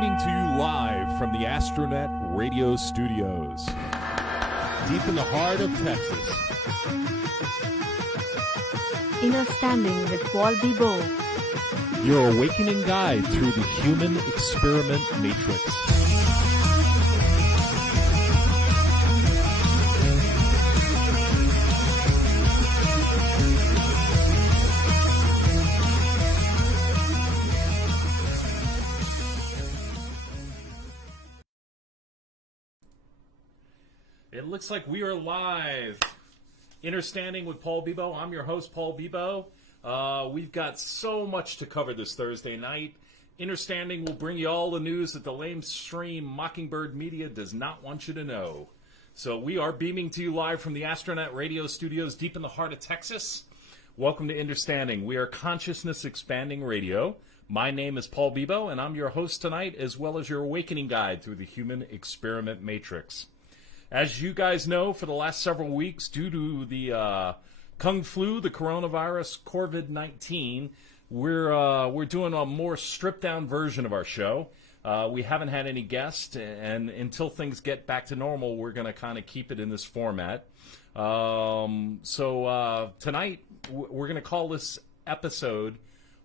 beaming to you live from the Astronet Radio Studios, deep in the heart of Texas. Innerstanding with Paul Bibo. Your awakening guide through the human experiment matrix. It looks like we are live. Innerstanding with Paul Bibo. I'm your host, Paul Bibo. We've got so much to cover this Thursday night. Innerstanding will bring you all the news that the lamestream Mockingbird media does not want you to know. So we are beaming to you live from the Astronet Radio Studios deep in the heart of Texas. Welcome to Innerstanding. We are consciousness expanding radio. My name is Paul Bibo, and I'm your host tonight, as well as your awakening guide through the human experiment matrix. As you guys know, for the last several weeks, due to the Kung Flu, the coronavirus, COVID-19, we're doing a more stripped-down version of our show. We haven't had any guests, and until things get back to normal, we're going to kind of keep it in this format. So tonight, we're going to call this episode,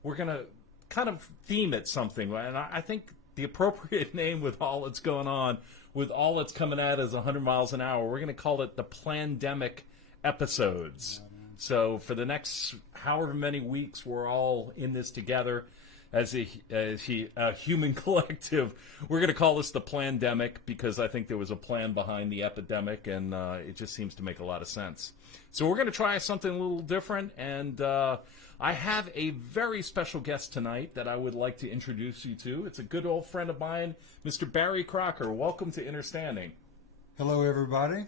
we're going to kind of theme it something, and I think the appropriate name with all that's going on, with all that's coming at us 100 miles an hour, we're going to call it the Plandemic episodes. So for the next however many weeks, we're all in this together as a human collective. We're going to call this the Plandemic because I think there was a plan behind the epidemic, and it just seems to make a lot of sense. So we're going to try something a little different, and I have a very special guest tonight that I would like to introduce you to. It's a good old friend of mine, Mr. Barry Crocker. Welcome to Innerstanding. Hello, everybody.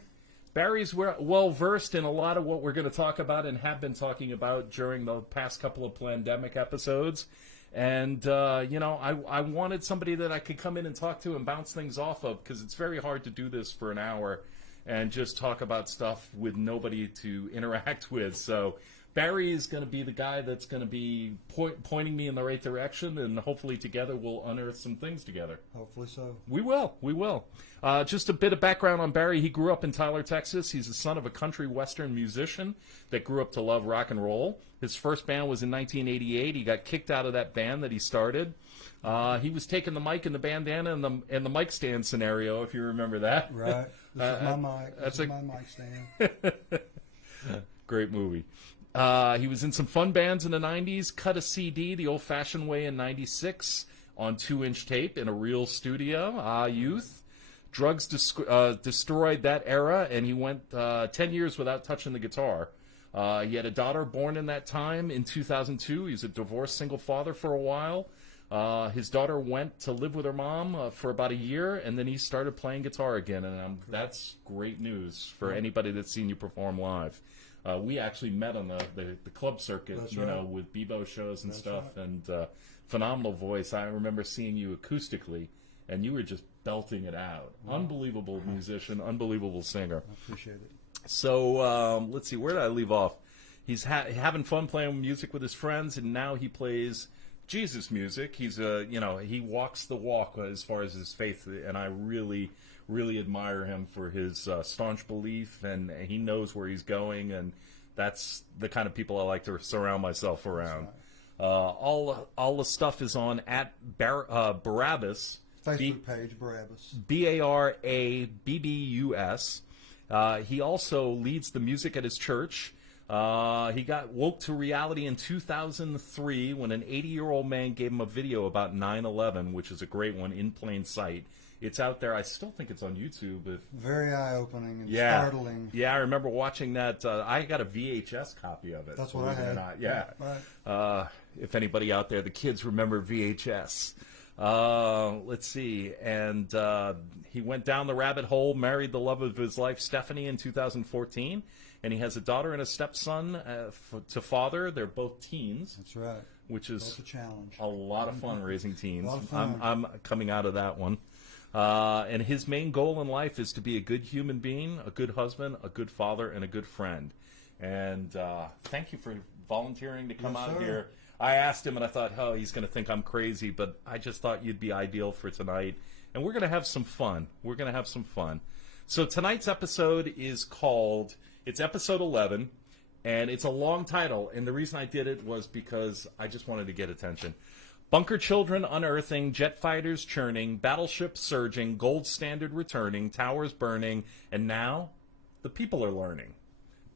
Barry's well-versed in a lot of what we're going to talk about and have been talking about during the past couple of Plandemic episodes. And, I wanted somebody that I could come in and talk to and bounce things off of, because it's very hard to do this for an hour and just talk about stuff with nobody to interact with. So Barry is going to be the guy that's going to be pointing me in the right direction, and hopefully together we'll unearth some things together. Hopefully so. We will. Just a bit of background on Barry. He grew up in Tyler, Texas. He's the son of a country western musician that grew up to love rock and roll. His first band was in 1988. He got kicked out of that band that he started. He was taking the mic and the bandana and the mic stand scenario, if you remember that. Right. This is my mic. This is my mic stand. Great movie. He was in some fun bands in the 90s, cut a CD the old-fashioned way in 96 on 2-inch tape in a real studio. Youth. Drugs destroyed that era, and he went 10 years without touching the guitar. He had a daughter born in that time in 2002. He was a divorced single father for a while. His daughter went to live with her mom for about a year, and then he started playing guitar again, and that's great news for anybody that's seen you perform live. We actually met on the club circuit, right. With Bibo shows and That's stuff, right. and phenomenal voice. I remember seeing you acoustically, and you were just belting it out. Wow. Unbelievable musician, unbelievable singer. I appreciate it. So let's see, where did I leave off? He's having fun playing music with his friends, and now he plays Jesus music. He's he walks the walk as far as his faith, and I really admire him for his staunch belief, and he knows where he's going, and that's the kind of people I like to surround myself around. Right. All the stuff is on at Barabbas. Facebook page, Barabbas. Barabbus. He also leads the music at his church. He got woke to reality in 2003 when an 80-year-old man gave him a video about 9/11, which is a great one, in plain sight. It's out there. I still think it's on YouTube. Very eye-opening and startling. Yeah, I remember watching that. I got a VHS copy of it. That's what I had. Yeah. Right. If anybody out there, the kids remember VHS. Let's see. And he went down the rabbit hole, married the love of his life, Stephanie, in 2014. And he has a daughter and a stepson to father. They're both teens. That's right. Which is both a challenge. A lot of fun raising teens. A lot of fun. I'm coming out of that one. And his main goal in life is to be a good human being, a good husband, a good father, and a good friend. And thank you for volunteering to come out here. I asked him, and I thought, oh, he's going to think I'm crazy, but I just thought you'd be ideal for tonight. And we're going to have some fun. So tonight's episode is called, it's episode 11, and it's a long title. And the reason I did it was because I just wanted to get attention. Bunker children unearthing, jet fighters churning, battleships surging, gold standard returning, towers burning, and now the people are learning.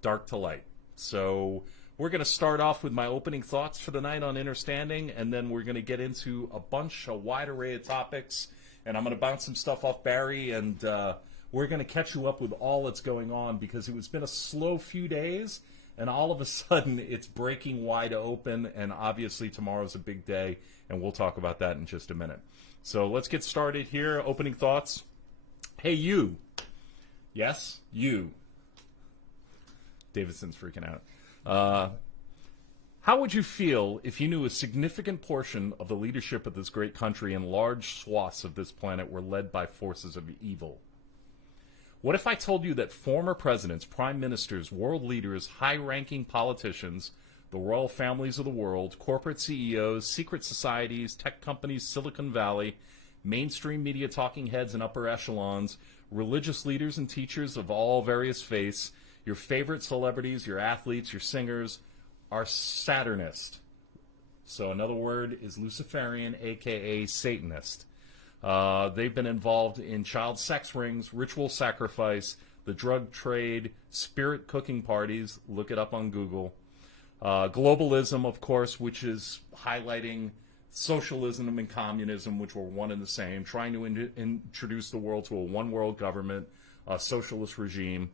Dark to light. So we're going to start off with my opening thoughts for the night on Innerstanding, and then we're going to get into a wide array of topics, and I'm going to bounce some stuff off Barry, and we're going to catch you up with all that's going on, because it's been a slow few days, and all of a sudden it's breaking wide open, and obviously tomorrow's a big day, and we'll talk about that in just a minute. So let's get started here. Opening thoughts. Hey, you. Yes, you. Davidson's freaking out. How would you feel if you knew a significant portion of the leadership of this great country and large swaths of this planet were led by forces of evil? What if I told you that former presidents, prime ministers, world leaders, high-ranking politicians, the royal families of the world, corporate CEOs, secret societies, tech companies, Silicon Valley, mainstream media talking heads and upper echelons, religious leaders and teachers of all various faiths, your favorite celebrities, your athletes, your singers, are Saturnist. So another word is Luciferian, a.k.a. Satanist. They've been involved in child sex rings, ritual sacrifice, the drug trade, spirit cooking parties. Look it up on Google. Globalism, of course, which is highlighting socialism and communism, which were one and the same, trying to introduce the world to a one-world government, a socialist regime.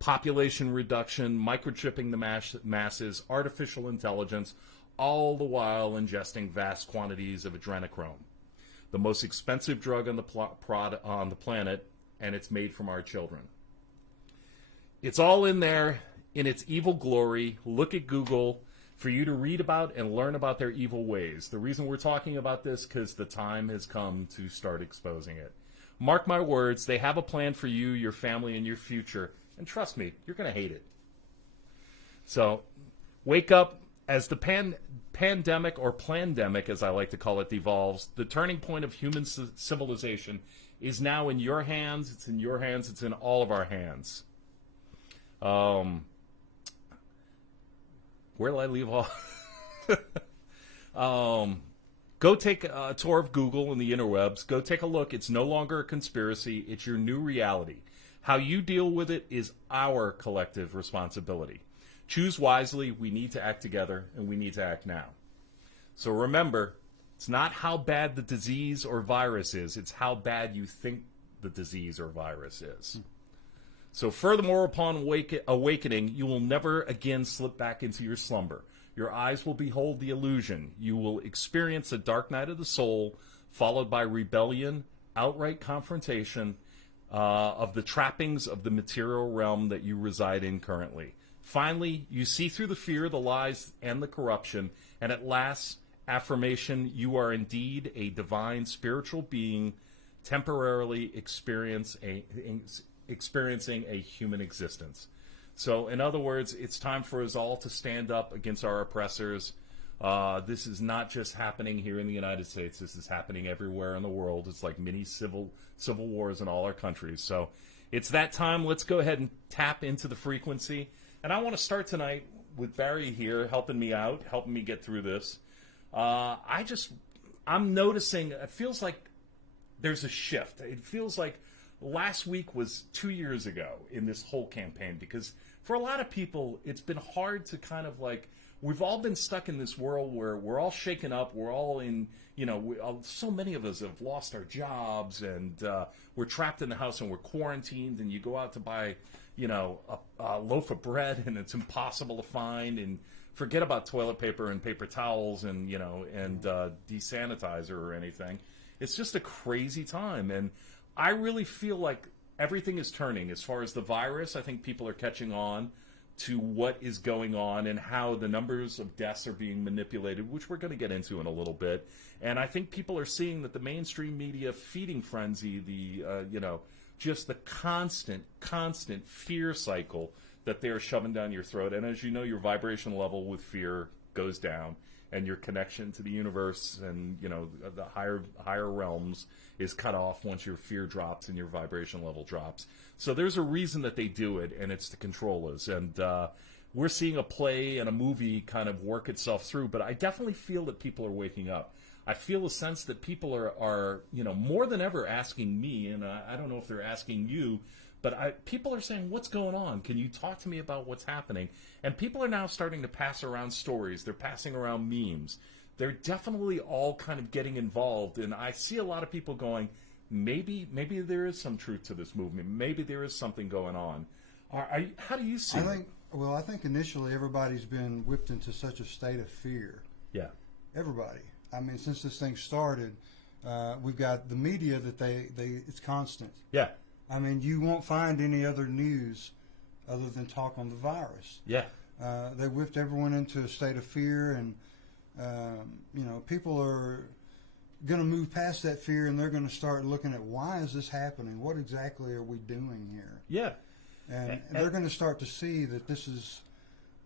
Population reduction, microchipping the masses, artificial intelligence, all the while ingesting vast quantities of adrenochrome, the most expensive drug on the planet, and it's made from our children. It's all in there in its evil glory. Look at Google for you to read about and learn about their evil ways. The reason we're talking about this, because the time has come to start exposing it. Mark my words, they have a plan for you, your family, and your future. And trust me, you're going to hate it. So, wake up. As the pandemic, or plandemic as I like to call it, devolves, the turning point of human civilization is now in your hands. It's in your hands. It's in all of our hands. Where did I leave off? Go take a tour of Google and the interwebs. Go take a look. It's no longer a conspiracy. It's your new reality. How you deal with it is our collective responsibility. Choose wisely. We need to act together, and we need to act now. So remember, it's not how bad the disease or virus is. It's how bad you think the disease or virus is. So furthermore, upon awakening, you will never again slip back into your slumber. Your eyes will behold the illusion. You will experience a dark night of the soul, followed by rebellion, outright confrontation, of the trappings of the material realm that you reside in currently. Finally, you see through the fear, the lies, and the corruption, and at last, affirmation, you are indeed a divine spiritual being temporarily experiencing a human existence. So, in other words, it's time for us all to stand up against our oppressors. This is not just happening here in the United States. This is happening everywhere in the world. It's like mini civil wars in all our countries. So it's that time. Let's go ahead and tap into the frequency. And I want to start tonight with Barry here helping me out, helping me get through this. I'm noticing, it feels like there's a shift. It feels like last week was 2 years ago in this whole campaign, because for a lot of people, it's been hard to kind of like, we've all been stuck in this world where we're all shaken up. We're all in, so many of us have lost our jobs, and we're trapped in the house, and we're quarantined, and you go out to buy, a loaf of bread, and it's impossible to find, and forget about toilet paper and paper towels and, desanitizer or anything. It's just a crazy time, and I really feel like everything is turning. As far as the virus, I think people are catching on to what is going on and how the numbers of deaths are being manipulated, which we're going to get into in a little bit. And I think people are seeing that the mainstream media feeding frenzy, just the constant fear cycle that they're shoving down your throat. And as you know, your vibration level with fear goes down. and your connection to the universe and, you know, the higher realms is cut off once your fear drops and your vibration level drops. So there's a reason that they do it, and it's to control us. And we're seeing a play and a movie kind of work itself through, but I definitely feel that people are waking up. I feel a sense that people are you know, more than ever asking me, and I don't know if they're asking you, but people are saying, what's going on? Can you talk to me about what's happening? And people are now starting to pass around stories. They're passing around memes. They're definitely all kind of getting involved, and I see a lot of people going, maybe there is some truth to this movement. Maybe there is something going on. How do you see it? I think initially everybody's been whipped into such a state of fear. Yeah. Everybody. I mean, since this thing started, we've got the media that it's constant. Yeah. I mean, you won't find any other news other than talk on the virus. Yeah. They whipped everyone into a state of fear, and you know, people are going to move past that fear, and they're going to start looking at, why is this happening? What exactly are we doing here? Yeah. And they're going to start to see that this is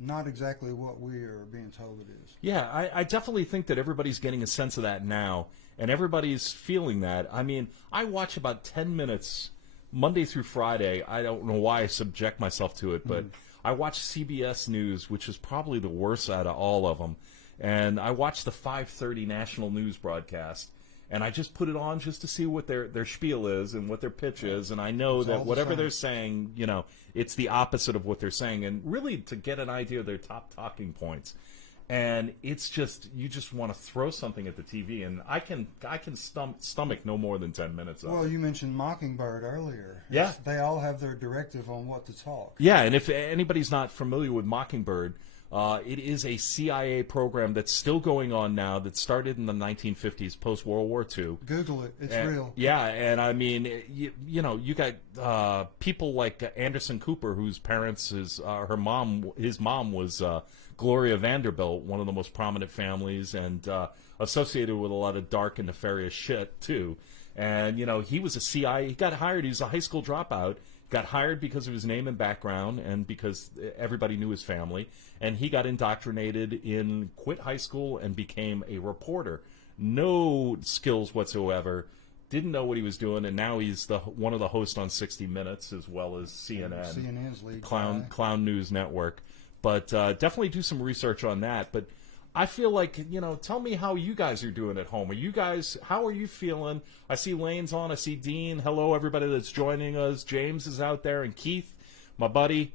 not exactly what we are being told it is. Yeah, I definitely think that everybody's getting a sense of that now, and everybody's feeling that. I mean, I watch about 10 minutes Monday through Friday. I don't know why I subject myself to it, but I watch CBS News, which is probably the worst out of all of them. And I watch the 5:30 national news broadcast, and I just put it on just to see what their spiel is and what their pitch is. And I know that whatever they're saying, you know, it's the opposite of what they're saying, and really to get an idea of their top talking points. And it's just, you just want to throw something at the TV, and I can stomach no more than 10 minutes of it. Well, you mentioned Mockingbird earlier. Yeah. They all have their directive on what to talk. Yeah, and if anybody's not familiar with Mockingbird, it is a CIA program that's still going on now, that started in the 1950s, post-World War II. Google it. It's real. Yeah, and I mean, you know, you got people like Anderson Cooper, whose parents, his mom was Gloria Vanderbilt, one of the most prominent families, and associated with a lot of dark and nefarious shit, too. And, you know, he was a CIA, he got hired, he was a high school dropout, got hired because of his name and background and because everybody knew his family, and he got indoctrinated quit high school and became a reporter. No skills whatsoever, didn't know what he was doing, and now he's one of the hosts on 60 Minutes as well as CNN. CNN's lead Clown News Network. But definitely do some research on that. But I feel like, you know, tell me how you guys are doing at home. How are you feeling? I see Lane's on. I see Dean. Hello, everybody that's joining us. James is out there. And Keith, my buddy,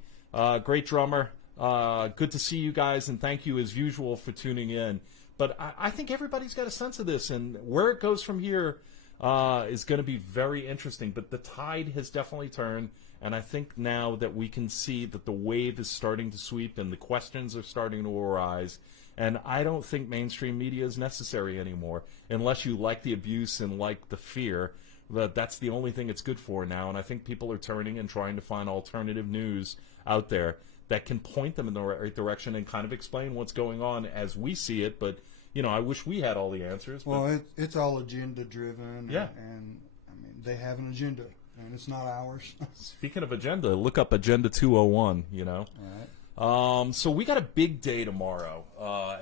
great drummer. Good to see you guys, and thank you as usual for tuning in. But I think everybody's got a sense of this, and where it goes from here is going to be very interesting. But the tide has definitely turned, and I think now that we can see that the wave is starting to sweep and the questions are starting to arise. And I don't think mainstream media is necessary anymore, unless you like the abuse and like the fear. That's the only thing it's good for now. And I think people are turning and trying to find alternative news out there that can point them in the right direction and kind of explain what's going on as we see it. But, you know, I wish we had all the answers. Well, it's all agenda-driven. Yeah. And, I mean, they have an agenda, and it's not ours. Speaking of agenda, look up Agenda 201, you know. All right. So we got a big day tomorrow.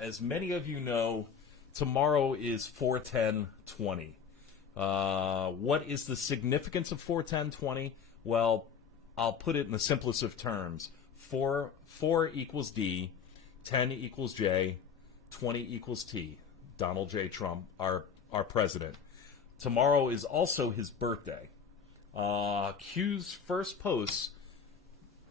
As many of you know, tomorrow is 4/10/20. What is the significance of 4/10/20? Well, I'll put it in the simplest of terms. 4 equals D, 10 equals J, 20 equals T. Donald J. Trump, our president. Tomorrow is also his birthday. Q's first post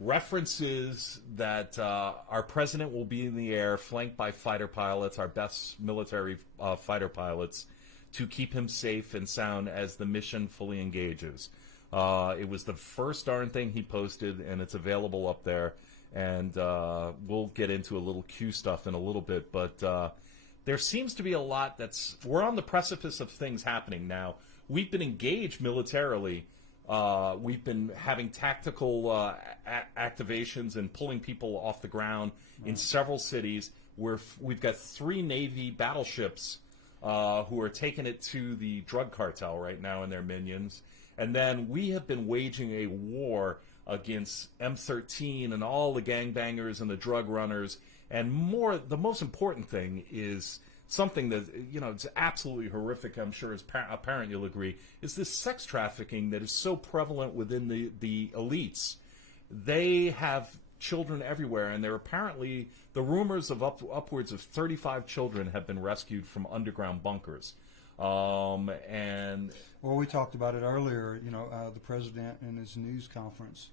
references that our president will be in the air, flanked by fighter pilots, our best military fighter pilots, to keep him safe and sound as the mission fully engages. It was the first darn thing he posted, and it's available up there. And we'll get into a little Q stuff in a little bit. But there seems to be a lot we're on the precipice of things happening now. We've been engaged militarily. We've been having tactical activations and pulling people off the ground in several cities. We've got 3 Navy battleships who are taking it to the drug cartel right now and their minions. And then we have been waging a war against M13 and all the gangbangers and the drug runners. And the most important thing is something that, it's absolutely horrific, I'm sure as a parent you'll agree, is this sex trafficking that is so prevalent within the elites. They have children everywhere, and they're apparently, the rumors of upwards of 35 children have been rescued from underground bunkers. And well, we talked about it earlier. The president in his news conference,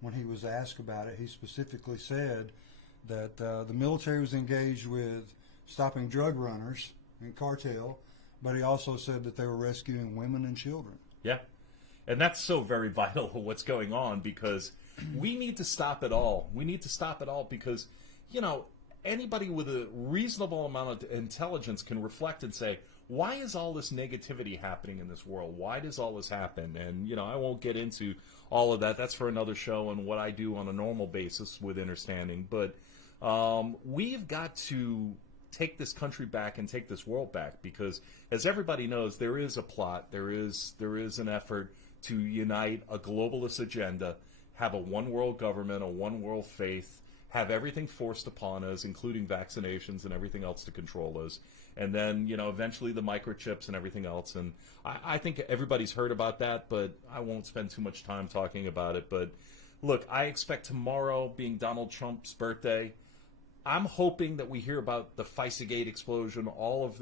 when he was asked about it, he specifically said that the military was engaged with stopping drug runners and cartel, but he also said that they were rescuing women and children. Yeah, and that's so very vital what's going on, because we need to stop it all. We need to stop it all because, anybody with a reasonable amount of intelligence can reflect and say, why is all this negativity happening in this world? Why does all this happen? And, I won't get into all of that. That's for another show and what I do on a normal basis with Innerstanding. But we've got to take this country back and take this world back, because as everybody knows, there is a plot, there is an effort to unite a globalist agenda, have a one world government, a one world faith, have everything forced upon us, including vaccinations and everything else to control us, and then eventually the microchips and everything else. And I think everybody's heard about that, but I won't spend too much time talking about it. But look, I expect tomorrow, being Donald Trump's birthday, I'm hoping that we hear about the FISA-gate explosion.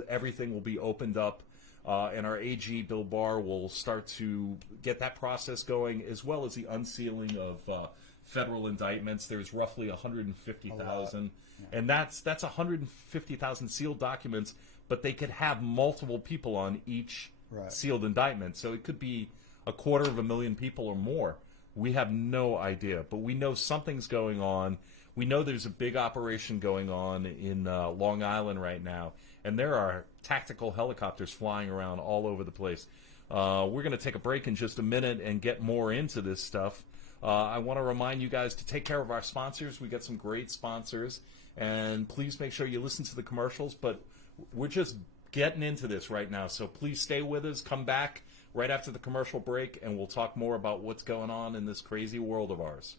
Everything will be opened up, and our AG, Bill Barr, will start to get that process going, as well as the unsealing of federal indictments. There's roughly 150,000, and that's 150,000 sealed documents, but they could have multiple people on each sealed indictment. So it could be 250,000 people or more. We have no idea, but we know something's going on. We know there's a big operation going on in Long Island right now, and there are tactical helicopters flying around all over the place. We're going to take a break in just a minute and get more into this stuff. I want to remind you guys to take care of our sponsors. We got some great sponsors, and please make sure you listen to the commercials, but we're just getting into this right now, so please stay with us. Come back right after the commercial break, and we'll talk more about what's going on in this crazy world of ours.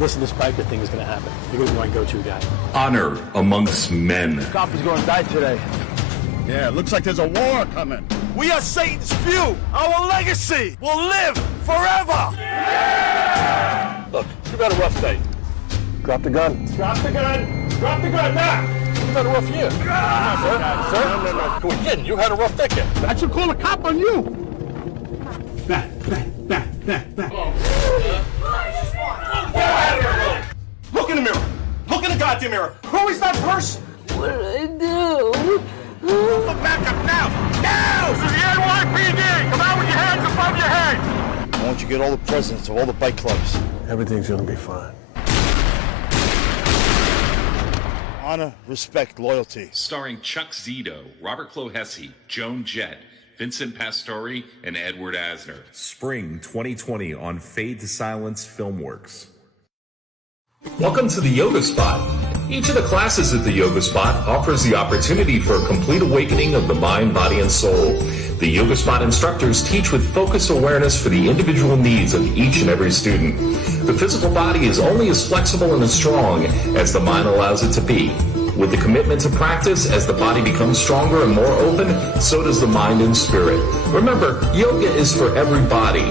Listen, this biker thing is going to happen. You're going to be my go-to guy. Honor amongst men. Cop is going to die today. Yeah, looks like there's a war coming. We are Satan's few. Our legacy will live forever. Yeah! Look, you've had a rough day. Drop the gun. Drop the gun. Drop the gun now. You've had a rough year. Sir? No. Who are you kidding? You had a rough decade. I should call a cop on you. Back. Look in the mirror. Look in the goddamn mirror. Who is that person? What did I do? Look back up now. Now! This is the NYPD. Come out with your hands above your head. I want you to get all the presidents of all the bike clubs. Everything's going to be fine. Honor, respect, loyalty. Starring Chuck Zito, Robert Clohessy, Joan Jett, Vincent Pastore, and Edward Asner. Spring 2020 on Fade to Silence Filmworks. Welcome to the Yoga Spot. Each of the classes at the Yoga Spot offers the opportunity for a complete awakening of the mind, body, and soul. The Yoga Spot instructors teach with focused awareness for the individual needs of each and every student. The physical body is only as flexible and as strong as the mind allows it to be. With the commitment to practice, as the body becomes stronger and more open, so does the mind and spirit. Remember, yoga is for everybody.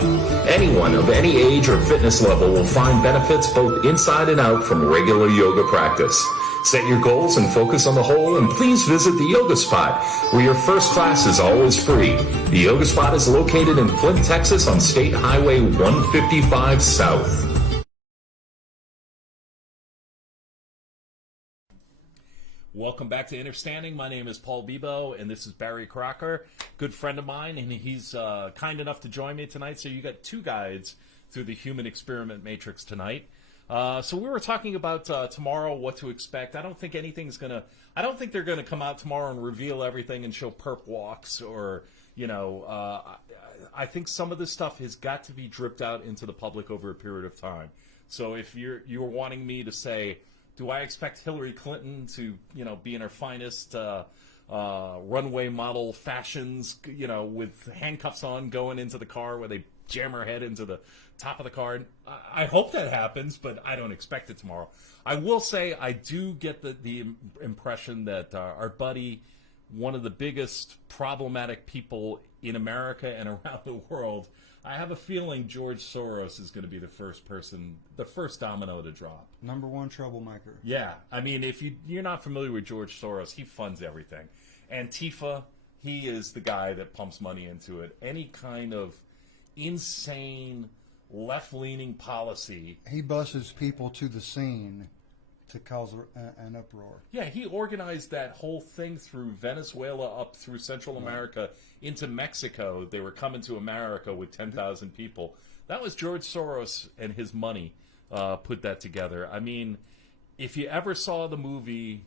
Anyone of any age or fitness level will find benefits both inside and out from regular yoga practice. Set your goals and focus on the whole, and please visit the Yoga Spot, where your first class is always free. The Yoga Spot is located in Flint, Texas on State Highway 155 South. Welcome back to Innerstanding. My name is Paul Bebo, and this is Barry Crocker, good friend of mine, and he's kind enough to join me tonight. So you got two guides through the human experiment matrix tonight. So we were talking about tomorrow, what to expect. I don't think I don't think they're gonna come out tomorrow and reveal everything and show perp walks or, I think some of this stuff has got to be dripped out into the public over a period of time. So if you're wanting me to say, do I expect Hillary Clinton to, be in her finest runway model fashions, with handcuffs on, going into the car where they jam her head into the top of the car? I hope that happens, but I don't expect it tomorrow. I will say I do get the impression that our buddy, one of the biggest problematic people in America and around the world, I have a feeling George Soros is going to be the first domino to drop. Number one troublemaker. Yeah. I mean, if you're not familiar with George Soros, he funds everything. Antifa, he is the guy that pumps money into it. Any kind of insane left-leaning policy. He buses people to the scene to cause an uproar. Yeah, he organized that whole thing through Venezuela up through Central America into Mexico. They were coming to America with 10,000 people. That was George Soros and his money put that together. I mean, if you ever saw the movie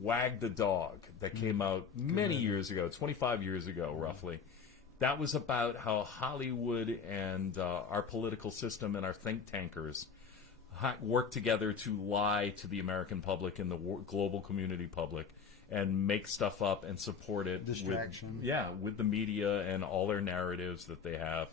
Wag the Dog that came out many years ago, 25 years ago roughly, that was about how Hollywood and our political system and our think tankers work together to lie to the American public and the global community public and make stuff up and support it. Distraction. With the media and all their narratives that they have.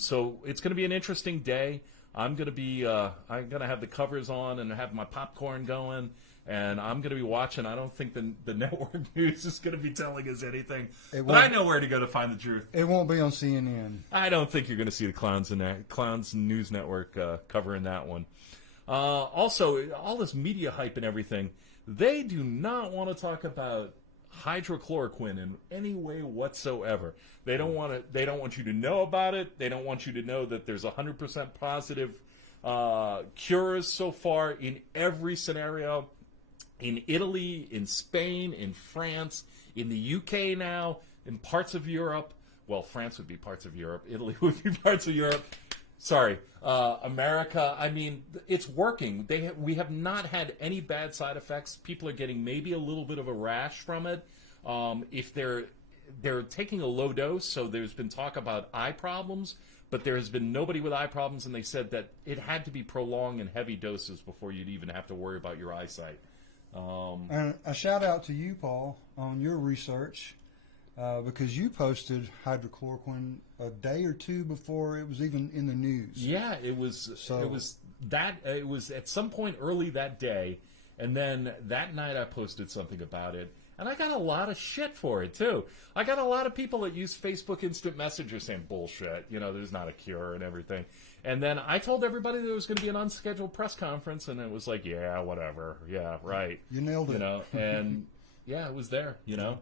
So it's going to be an interesting day. I'm going to have the covers on and have my popcorn going. And I'm going to be watching. I don't think the network news is going to be telling us anything. But I know where to go to find the truth. It won't be on CNN. I don't think you're going to see the Clowns News Network covering that one. Also, all this media hype and everything, they do not want to talk about hydrochloroquine in any way whatsoever. They don't want you to know about it. They don't want you to know that there's 100% positive cures so far in every scenario. In Italy, in Spain, in France, in the UK now, in parts of Europe. Well, France would be parts of Europe. Italy would be parts of Europe. Sorry. America, I mean, it's working. We have not had any bad side effects. People are getting maybe a little bit of a rash from it. If they're taking a low dose, so there's been talk about eye problems, but there has been nobody with eye problems, and they said that it had to be prolonged in heavy doses before you'd even have to worry about your eyesight. And a shout out to you, Paul, on your research, because you posted hydrochloroquine a day or two before it was even in the news. Yeah, it was at some point early that day, and then that night I posted something about it, and I got a lot of shit for it too. I got a lot of people that use Facebook Instant Messenger saying bullshit, there's not a cure and everything. And then I told everybody there was going to be an unscheduled press conference, and it was like, yeah, whatever. Yeah, right. You nailed it. And yeah, it was there, Yeah.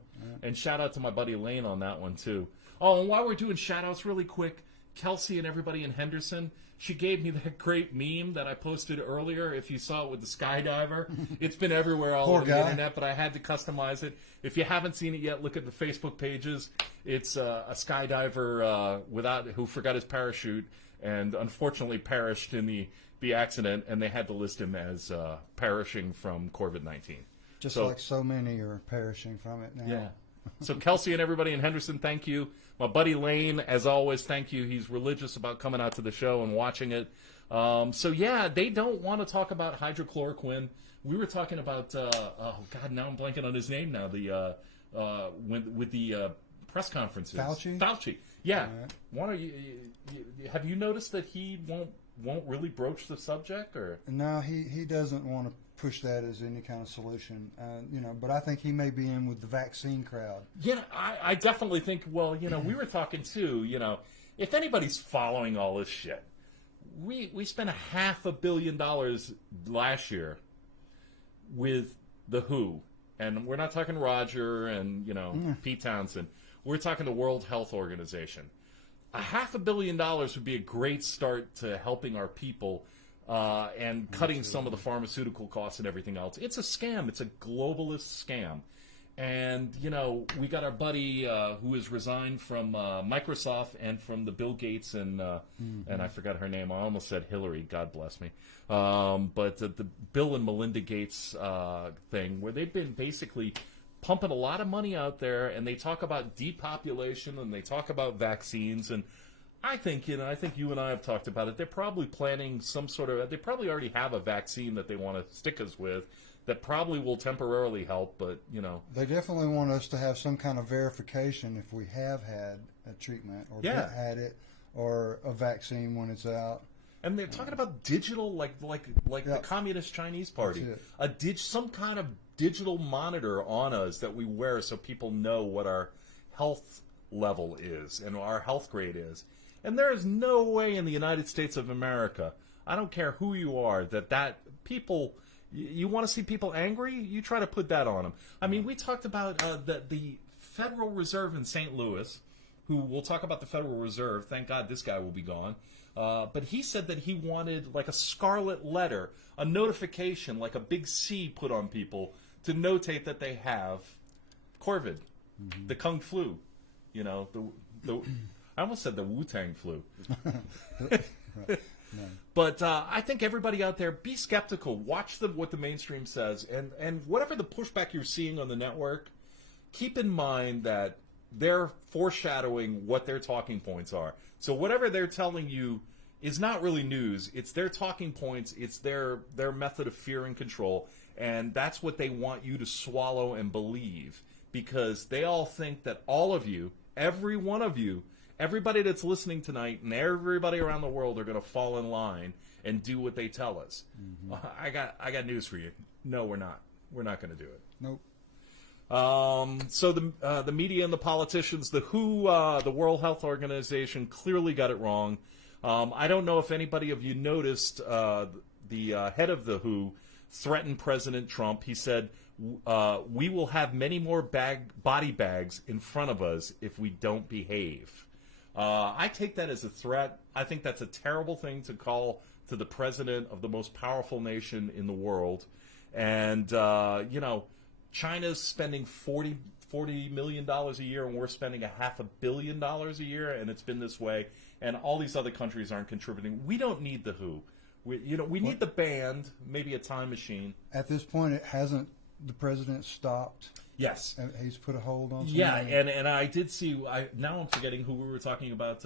And shout out to my buddy Lane on that one, too. Oh, and while we're doing shout outs really quick, Kelsey and everybody in Henderson, she gave me that great meme that I posted earlier. If you saw it with the skydiver, it's been everywhere all over the internet, but I had to customize it. If you haven't seen it yet, look at the Facebook pages. It's a skydiver who forgot his parachute and unfortunately perished in the accident, and they had to list him as perishing from COVID-19. Just like so many are perishing from it now. Yeah. So Kelsey and everybody in Henderson, thank you. My buddy Lane, as always, thank you. He's religious about coming out to the show and watching it. So yeah, they don't want to talk about hydrochloroquine. We were talking about now I'm blanking on his name now. With the press conferences. Fauci. Yeah. Right. Have you noticed that he won't really broach the subject, or? No, he doesn't want to push that as any kind of solution, but I think he may be in with the vaccine crowd. Yeah, I definitely think, we were talking too, if anybody's following all this shit, we spent $500 million last year with the WHO, and we're not talking Roger and, Pete Townsend. We're talking the World Health Organization. $500 million would be a great start to helping our people and cutting some of the pharmaceutical costs and everything else. It's a scam. It's a globalist scam. And, you know, we got our buddy who has resigned from Microsoft and from the Bill Gates and I forgot her name. I almost said Hillary. God bless me. But the Bill and Melinda Gates thing, where they've been basically pumping a lot of money out there, and they talk about depopulation and they talk about vaccines. And I think you and I have talked about it. They're probably planning some sort of. They probably already have a vaccine that they want to stick us with. That probably will temporarily help, but, you know. They definitely want us to have some kind of verification if we have had a treatment or had it or a vaccine when it's out. And they're talking about digital, like the Communist Chinese Party. Some kind of digital monitor on us that we wear so people know what our health level is and our health grade is. And there is no way in the United States of America, I don't care who you are, that people... You want to see people angry? You try to put that on them. I mean, we talked about the Federal Reserve in St. Louis, who we'll talk about the Federal Reserve. Thank God this guy will be gone. But he said that he wanted like a scarlet letter, a notification, like a big C put on people to notate that they have COVID, the Kung flu. You know, the I almost said the Wu-Tang flu. Right. No. But I think everybody out there, be skeptical. Watch what the mainstream says. And whatever the pushback you're seeing on the network, keep in mind that they're foreshadowing what their talking points are. So whatever they're telling you is not really news. It's their talking points. It's their method of fear and control. And that's what they want you to swallow and believe. Because they all think that all of you, every one of you, everybody that's listening tonight and everybody around the world are going to fall in line and do what they tell us. I got news for you. No, we're not. We're not going to do it. Nope. So the media and the politicians, the WHO, the World Health Organization, clearly got it wrong. I don't know if anybody of you noticed the head of the WHO threatened President Trump. He said, we will have many more body bags in front of us if we don't behave. I take that as a threat. I think that's a terrible thing to call to the president of the most powerful nation in the world. And, you know, China's spending $40 million a year, and we're spending $500 million a year, and it's been this way. And all these other countries aren't contributing. We don't need the WHO. We need the band, maybe a time machine. At this point, it hasn't the president stopped? Yes. He's put a hold on something? Yeah, and I did see, now I'm forgetting who we were talking about.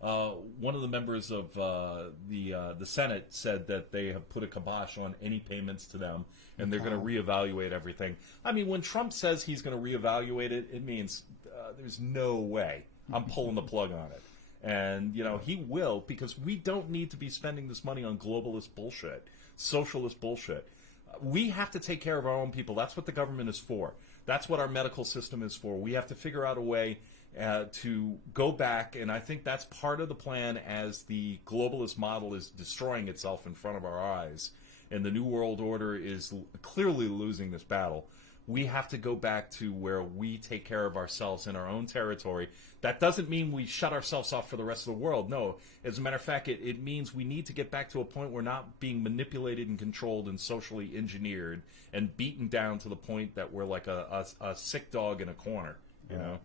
One of the members of the Senate said that they have put a kibosh on any payments to them, and they're going to reevaluate everything. I mean, when Trump says he's going to reevaluate it, it means there's no way I'm pulling the plug on it. And, you know, he will, because we don't need to be spending this money on globalist bullshit, socialist bullshit. We have to take care of our own people. That's what the government is for. That's what our medical system is for. We have to figure out a way to go back, and I think that's part of the plan as the globalist model is destroying itself in front of our eyes, and the New World Order is clearly losing this battle. We have to go back to where we take care of ourselves in our own territory. That doesn't mean we shut ourselves off for the rest of the world. No. As a matter of fact, it means we need to get back to a point where we're not being manipulated and controlled and socially engineered and beaten down to the point that we're like a sick dog in a corner, you know?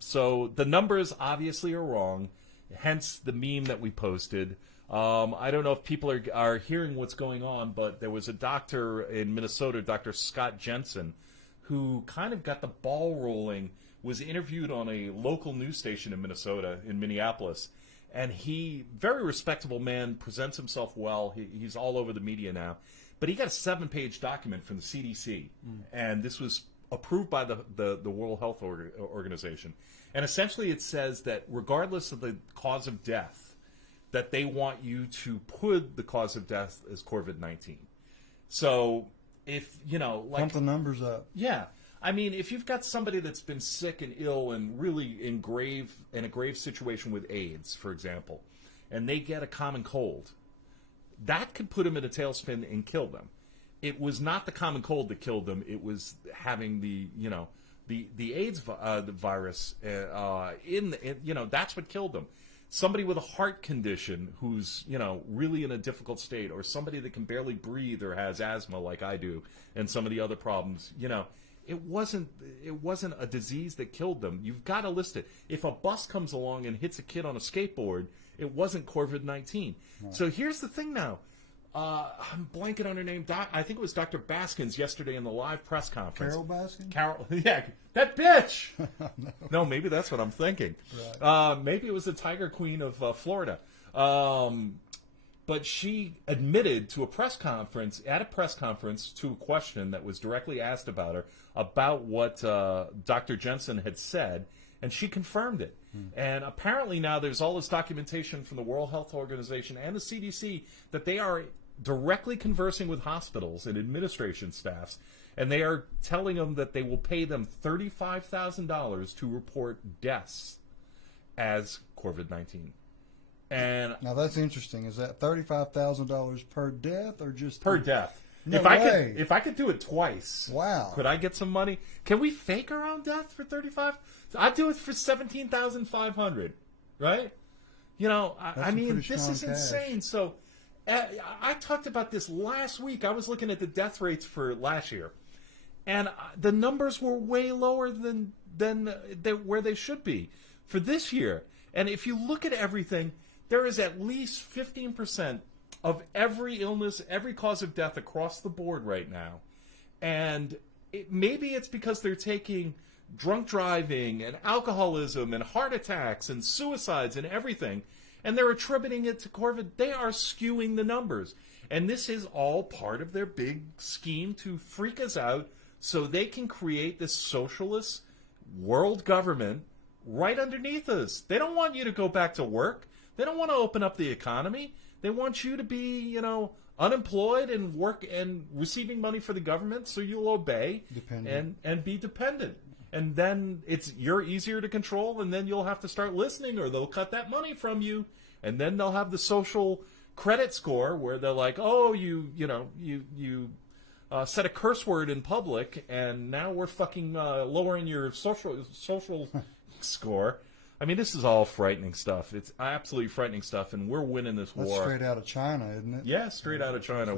So the numbers obviously are wrong, hence the meme that we posted. I don't know if people are hearing what's going on, but there was a doctor in Minnesota, Dr. Scott Jensen, who kind of got the ball rolling, was interviewed on a local news station in Minnesota, in Minneapolis, and he, very respectable man, presents himself well. He's all over the media now. But he got a 7-page document from the CDC, and this was approved by the World Health Organization. And essentially it says that regardless of the cause of death, that they want you to put the cause of death as COVID-19. So if, you know, like... Pump the numbers up. Yeah. I mean, if you've got somebody that's been sick and ill and really in a grave situation with AIDS, for example, and they get a common cold, that could put them in a tailspin and kill them. It was not the common cold that killed them. It was having the AIDS the virus you know, that's what killed them. somebody with a heart condition who's, really in a difficult state, or somebody that can barely breathe or has asthma like I do, and some of the other problems, it wasn't a disease that killed them. You've got to list it. If a bus comes along and hits a kid on a skateboard, it wasn't COVID-19. Right. So here's the thing now. I'm blanking on her name. I think it was Dr. Baskins yesterday in the live press conference. Carol Baskins? Carol, yeah, that bitch! No, maybe that's what I'm thinking. Right. Maybe it was the Tiger Queen of Florida. But she admitted to a press conference, to a question that was directly asked about her, about what Dr. Jensen had said, and she confirmed it. And apparently now there's all this documentation from the World Health Organization and the CDC that they are directly conversing with hospitals and administration staffs, and they are telling them that they will pay them $35,000 to report deaths as COVID-19. And now that's interesting. Is that $35,000 per death or just per death? No way. If I could do it twice, wow, could I get some money? Can we fake our own death for 35? I'd do it for 17,500, right? I mean, this is insane. So, I talked about this last week. I was looking at the death rates for last year, and the numbers were way lower than where they should be for this year. And if you look at everything, there is at least 15% of every illness, every cause of death across the board right now. And maybe it's because they're taking drunk driving and alcoholism and heart attacks and suicides and everything, and they're attributing it to COVID. They are skewing the numbers. And this is all part of their big scheme to freak us out so they can create this socialist world government right underneath us. They don't want you to go back to work. They don't want to open up the economy. They want you to be, unemployed and work and receiving money for the government, so you'll obey and be dependent. And then you're easier to control, and then you'll have to start listening, or they'll cut that money from you, and then they'll have the social credit score where they're like, oh, you said a curse word in public, and now we're fucking lowering your social score. I mean, this is all frightening stuff. It's absolutely frightening stuff, and we're winning this war. That's straight out of China, isn't it? Yeah, straight out of China.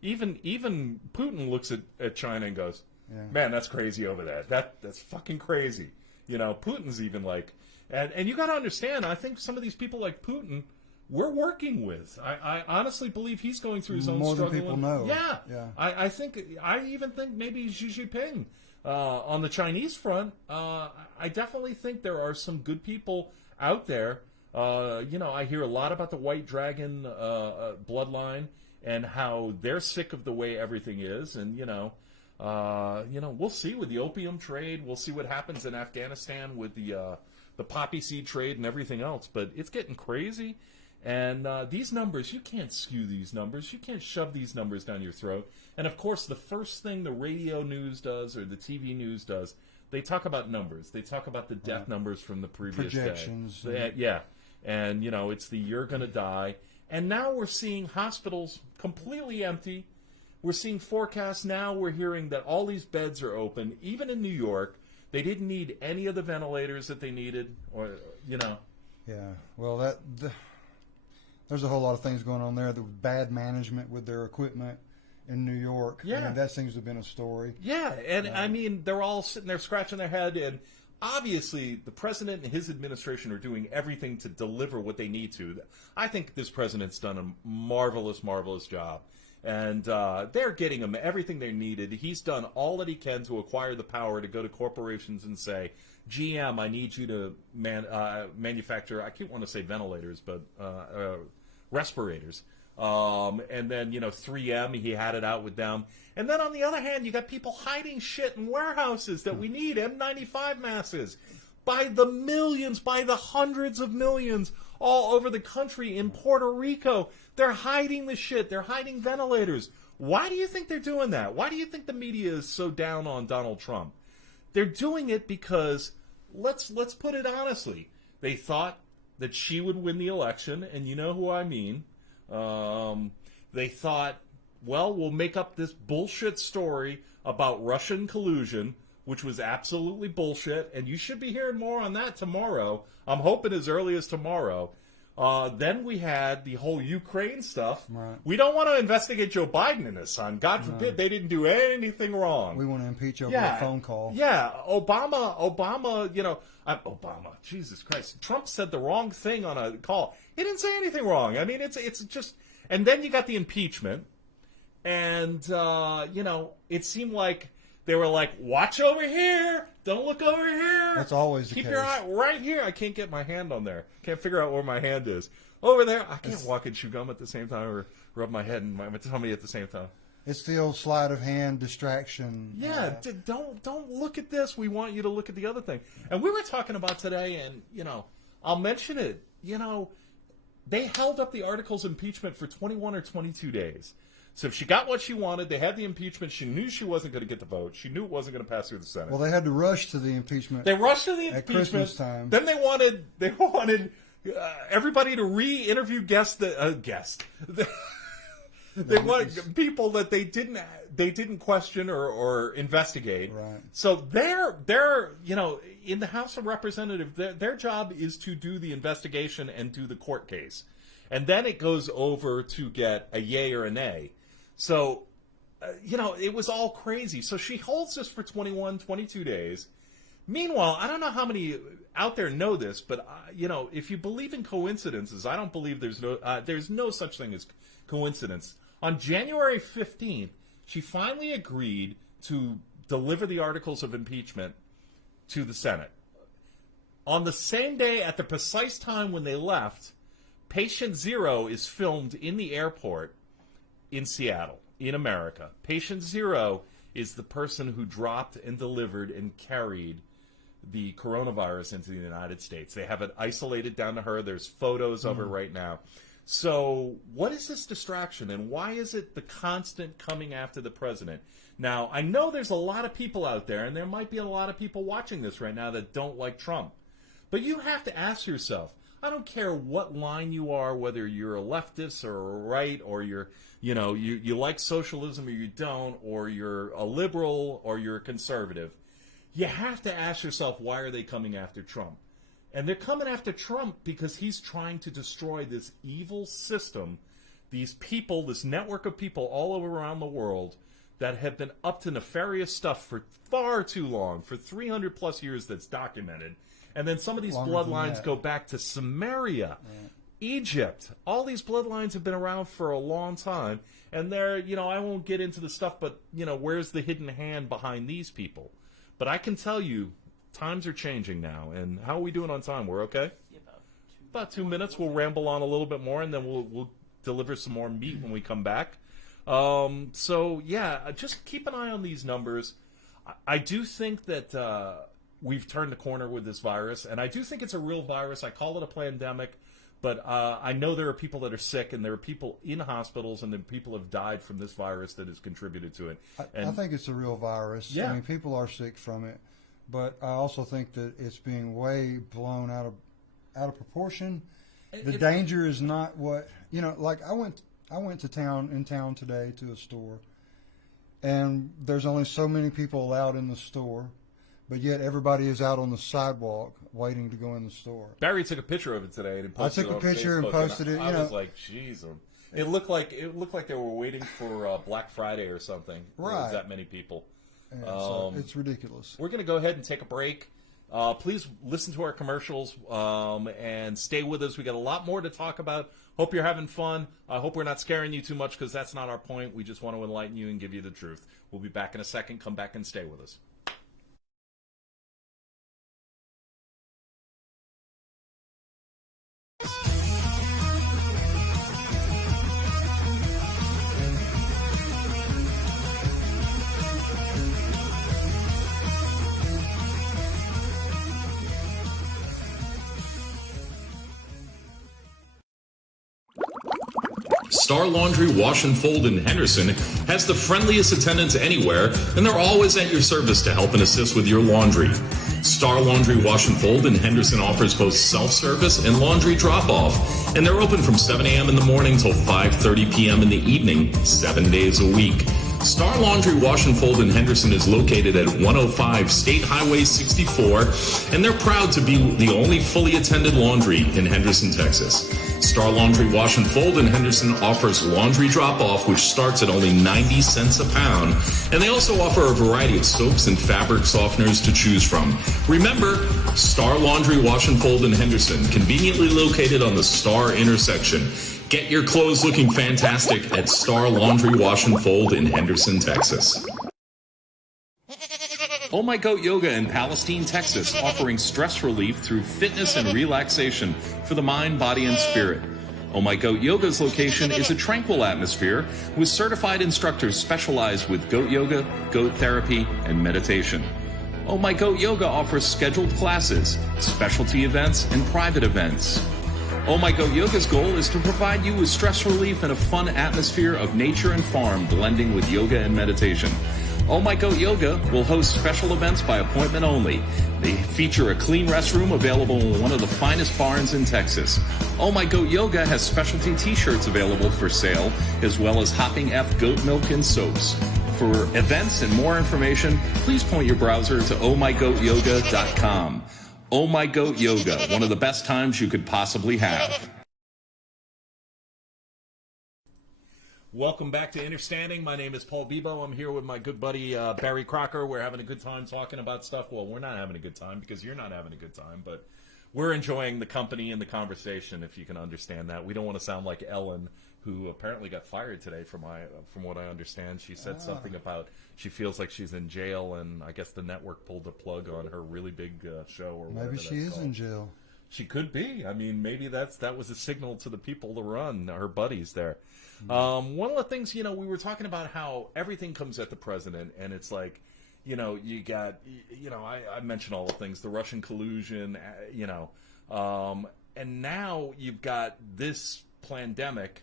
Even Putin looks at China and goes, man, that's crazy over there. That's fucking crazy. Putin's even like, and you got to understand, I think some of these people like Putin, we're working with. I honestly believe he's going through his own struggle. More than people know. Yeah. I even think maybe Xi Jinping. On the Chinese front, I definitely think there are some good people out there. I hear a lot about the White Dragon bloodline and how they're sick of the way everything is. And, we'll see with the opium trade. We'll see what happens in Afghanistan with the poppy seed trade and everything else. But it's getting crazy. And these numbers, you can't skew these numbers. You can't shove these numbers down your throat. And, of course, the first thing the radio news does or the TV news does, they talk about numbers. They talk about the death numbers from the previous projections. Day. Yeah. And, it's the you're going to die. And now we're seeing hospitals completely empty. We're seeing forecasts now. We're hearing that all these beds are open. Even in New York, they didn't need any of the ventilators that they needed. Yeah. Well, there's a whole lot of things going on there. The bad management with their equipment in New York. Yeah. I mean, that seems to have been a story. Yeah, and I mean, they're all sitting there scratching their head, and obviously the president and his administration are doing everything to deliver what they need to. I think this president's done a marvelous, marvelous job. And they're getting them everything they needed. He's done all that he can to acquire the power to go to corporations and say, GM, I need you to manufacture, I can't want to say ventilators, but respirators. And then, 3M, he had it out with them. And then on the other hand, you got people hiding shit in warehouses that we need, N95 masks, by the millions, by the hundreds of millions, all over the country, in Puerto Rico. They're hiding the shit. They're hiding ventilators. Why do you think they're doing that? Why do you think the media is so down on Donald Trump? They're doing it because, let's put it honestly, they thought that she would win the election, and you know who I mean. They thought, well, we'll make up this bullshit story about Russian collusion. which was absolutely bullshit, and you should be hearing more on that tomorrow. I'm hoping as early as tomorrow. Then we had the whole Ukraine stuff. Right. We don't want to investigate Joe Biden and his son. God forbid they didn't do anything wrong. We want to impeach over a phone call. Yeah, Obama, Obama, Jesus Christ. Trump said the wrong thing on a call. He didn't say anything wrong. I mean, it's just... And then you got the impeachment, and, it seemed like they were like, watch over here, don't look over here. That's always the Keep case. your eye right here. I can't get my hand on there. Can't figure out where my hand is. Over there. I can't walk and chew gum at the same time or rub my head and my tummy at the same time. It's the old sleight of hand distraction. Yeah, don't look at this. We want you to look at the other thing. And we were talking about today, and, I'll mention it. They held up the articles of impeachment for 21 or 22 days. So if she got what she wanted, they had the impeachment. She knew she wasn't going to get the vote. She knew it wasn't going to pass through the Senate. Well, they had to rush to the impeachment. They rushed to the at impeachment. Christmas time. Then they wanted everybody to re-interview guests. They wanted people that they didn't question or investigate. Right. So they're in the House of Representatives, their job is to do the investigation and do the court case, and then it goes over to get a yay or a nay. So, it was all crazy. So she holds this for 21, 22 days. Meanwhile, I don't know how many out there know this, but, if you believe in coincidences, I don't believe there's no such thing as coincidence. On January 15th, she finally agreed to deliver the articles of impeachment to the Senate. On the same day, at the precise time when they left, Patient Zero is filmed in the airport in Seattle, in America. Patient Zero is the person who dropped and delivered and carried the coronavirus into the United States. They have it isolated down to her. There's photos of her right now. So what is this distraction, and why is it the constant coming after the president? Now, I know there's a lot of people out there, and there might be a lot of people watching this right now that don't like Trump. But you have to ask yourself, I don't care what line you are, whether you're a leftist or a right, or you like socialism or you don't, or you're a liberal or you're a conservative. You have to ask yourself, why are they coming after Trump? And they're coming after Trump because he's trying to destroy this evil system, these people, this network of people all over around the world that have been up to nefarious stuff for far too long, for 300 plus years that's documented. And then some of these bloodlines go back to Samaria, Egypt. All these bloodlines have been around for a long time. And they're, I won't get into the stuff, but, where's the hidden hand behind these people? But I can tell you, times are changing now. And how are we doing on time? We're okay? Yeah, about 2 minutes. We'll ramble on a little bit more, and then we'll deliver some more meat when we come back. So, yeah, just keep an eye on these numbers. I do think that we've turned the corner with this virus, and I do think it's a real virus. I call it a pandemic, but I know there are people that are sick, and there are people in hospitals, and then people have died from this virus that has contributed to it. I think it's a real virus. Yeah. I mean, people are sick from it, but I also think that it's being way blown out of proportion. The danger is not what like I went to town today to a store, and there's only so many people allowed in the store, but yet everybody is out on the sidewalk waiting to go in the store. Barry took a picture of it today and posted it on Facebook. I took a picture and posted it. I was like, "Jeez." It looked like they were waiting for Black Friday or something. Right. There was that many people. Yeah, so it's ridiculous. We're going to go ahead and take a break. Please listen to our commercials and stay with us. We got a lot more to talk about. Hope you're having fun. I hope we're not scaring you too much, because that's not our point. We just want to enlighten you and give you the truth. We'll be back in a second. Come back and stay with us. Star Laundry Wash and Fold in Henderson has the friendliest attendants anywhere, and they're always at your service to help and assist with your laundry. Star Laundry Wash and Fold in Henderson offers both self-service and laundry drop-off, and they're open from 7 a.m. in the morning till 5:30 p.m. in the evening, 7 days a week. Star Laundry Wash and Fold in Henderson is located at 105 State Highway 64, and they're proud to be the only fully attended laundry in Henderson, Texas. Star Laundry Wash and Fold in Henderson offers laundry drop-off, which starts at only 90 cents a pound, and they also offer a variety of soaps and fabric softeners to choose from. Remember, Star Laundry Wash and Fold in Henderson, conveniently located on the Star intersection. Get your clothes looking fantastic at Star Laundry Wash and Fold in Henderson, Texas. Oh My Goat Yoga in Palestine, Texas, offering stress relief through fitness and relaxation for the mind, body, and spirit. Oh My Goat Yoga's location is a tranquil atmosphere with certified instructors specialized with goat yoga, goat therapy, and meditation. Oh My Goat Yoga offers scheduled classes, specialty events, and private events. Oh My Goat Yoga's goal is to provide you with stress relief and a fun atmosphere of nature and farm blending with yoga and meditation. Oh My Goat Yoga will host special events by appointment only. They feature a clean restroom available in one of the finest barns in Texas. Oh My Goat Yoga has specialty t-shirts available for sale, as well as Hopping F goat milk and soaps. For events and more information, please point your browser to ohmygoatyoga.com. Oh My Goat Yoga, one of the best times you could possibly have. Welcome back to Innerstanding. My name is Paul Bebo. I'm here with my good buddy Barry Crocker. We're having a good time talking about stuff. Well, we're not having a good time because you're not having a good time, but we're enjoying the company and the conversation, if you can understand that. We don't want to sound like Ellen, who apparently got fired today from what I understand. She said something about she feels like she's in jail, and I guess the network pulled the plug on her really big show. Or maybe she is in jail. She could be. I mean, maybe that was a signal to the people to run, her buddies there. One of the things, we were talking about how everything comes at the president, and it's like, you got, I mentioned all the things, the Russian collusion, and now you've got this pandemic,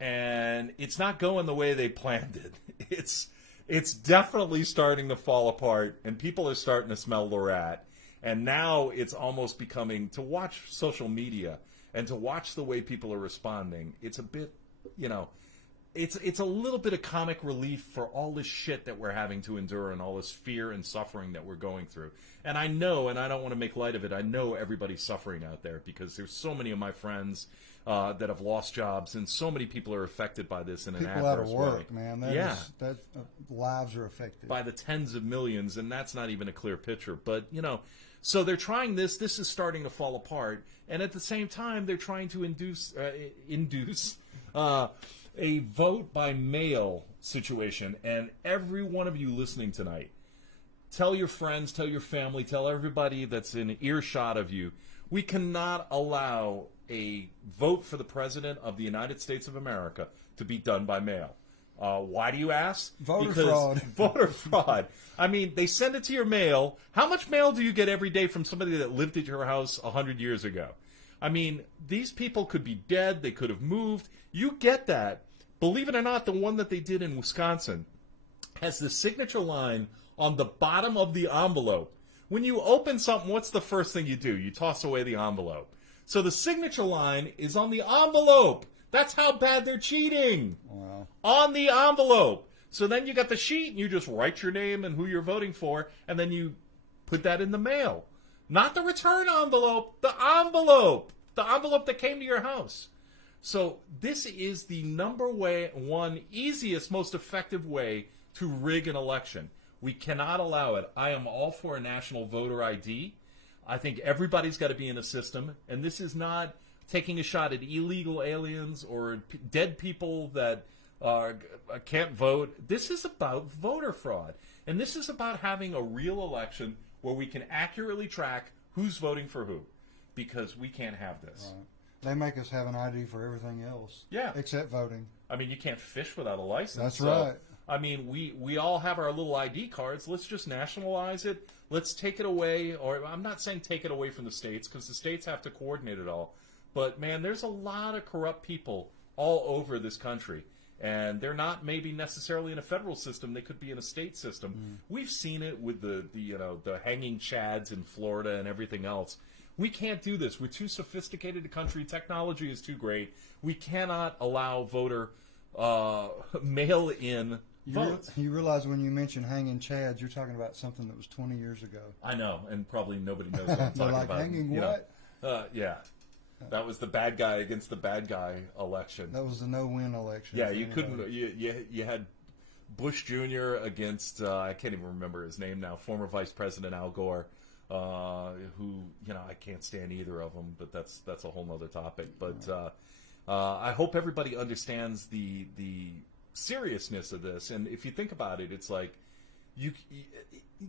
and it's not going the way they planned it. It's definitely starting to fall apart, and people are starting to smell the rat. And now it's almost becoming, to watch social media and to watch the way people are responding, it's a bit, it's a little bit of comic relief for all this shit that we're having to endure and all this fear and suffering that we're going through. And I know, and I don't want to make light of it, I know everybody's suffering out there because there's so many of my friends that have lost jobs, and so many people are affected by this in an adverse way. People out of work, man. Lives are affected. By the tens of millions, and that's not even a clear picture. But, so they're trying this. This is starting to fall apart. And at the same time, they're trying to induce a vote by mail situation. And every one of you listening tonight, tell your friends, tell your family, tell everybody that's in earshot of you, we cannot allow a vote for the President of the United States of America to be done by mail. Why do you ask? Voter fraud. I mean, they send it to your mail. How much mail do you get every day from somebody that lived at your house 100 years ago? I mean, these people could be dead. They could have moved. You get that. Believe it or not, the one that they did in Wisconsin has the signature line on the bottom of the envelope. When you open something, what's the first thing you do? You toss away the envelope. So the signature line is on the envelope. That's how bad they're cheating. Wow. On the envelope. So then you got the sheet, and you just write your name and who you're voting for, and then you put that in the mail. Not the return envelope, the envelope. The envelope that came to your house. So this is the number one easiest, most effective way to rig an election. We cannot allow it. I am all for a national voter ID. I think everybody's got to be in a system, and this is not taking a shot at illegal aliens or dead people that can't vote. This is about voter fraud, and this is about having a real election where we can accurately track who's voting for who, because we can't have this. Right. They make us have an ID for everything else. Yeah. Except voting. I mean, you can't fish without a license. That's right. I mean, we all have our little ID cards. Let's just nationalize it. Let's take it away. Or I'm not saying take it away from the states, because the states have to coordinate it all. But, man, there's a lot of corrupt people all over this country. And they're not maybe necessarily in a federal system. They could be in a state system. We've seen it with the hanging chads in Florida and everything else. We can't do this. We're too sophisticated a country. Technology is too great. We cannot allow voter mail-in votes. You realize when you mention hanging chads, you're talking about something that was 20 years ago. I know, and probably nobody knows what I'm They're talking like, about. hanging you know. what? Yeah. That was the bad guy against the bad guy election. That was the no-win election. Yeah, for you anybody. couldn't. You had Bush Jr. against I can't even remember his name now. Former Vice President Al Gore, who I can't stand either of them, but that's a whole other topic. But I hope everybody understands the seriousness of this. And if you think about it, it's like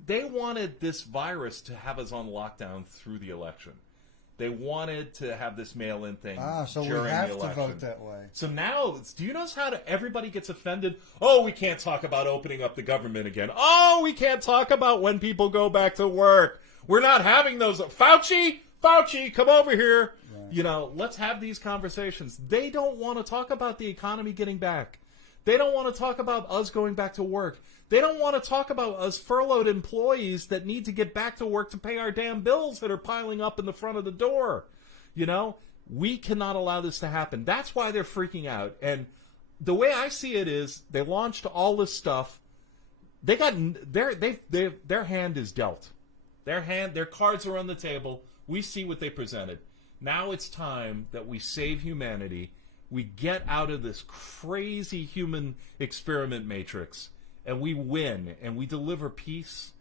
they wanted this virus to have us on lockdown through the election. They wanted to have this mail-in thing so during we have the to election. vote that way. So now, do you notice how everybody gets offended? Oh, we can't talk about opening up the government again. Oh, we can't talk about when people go back to work. We're not having those. Fauci, come over here. Right. Let's have these conversations. They don't want to talk about the economy getting back. They don't want to talk about us going back to work. They don't want to talk about us furloughed employees that need to get back to work to pay our damn bills that are piling up in the front of the door. We cannot allow this to happen. That's why they're freaking out. And the way I see it is they launched all this stuff. They got their hand is dealt. Their cards are on the table. We see what they presented. Now it's time that we save humanity. We get out of this crazy human experiment matrix, and we win, and we deliver peace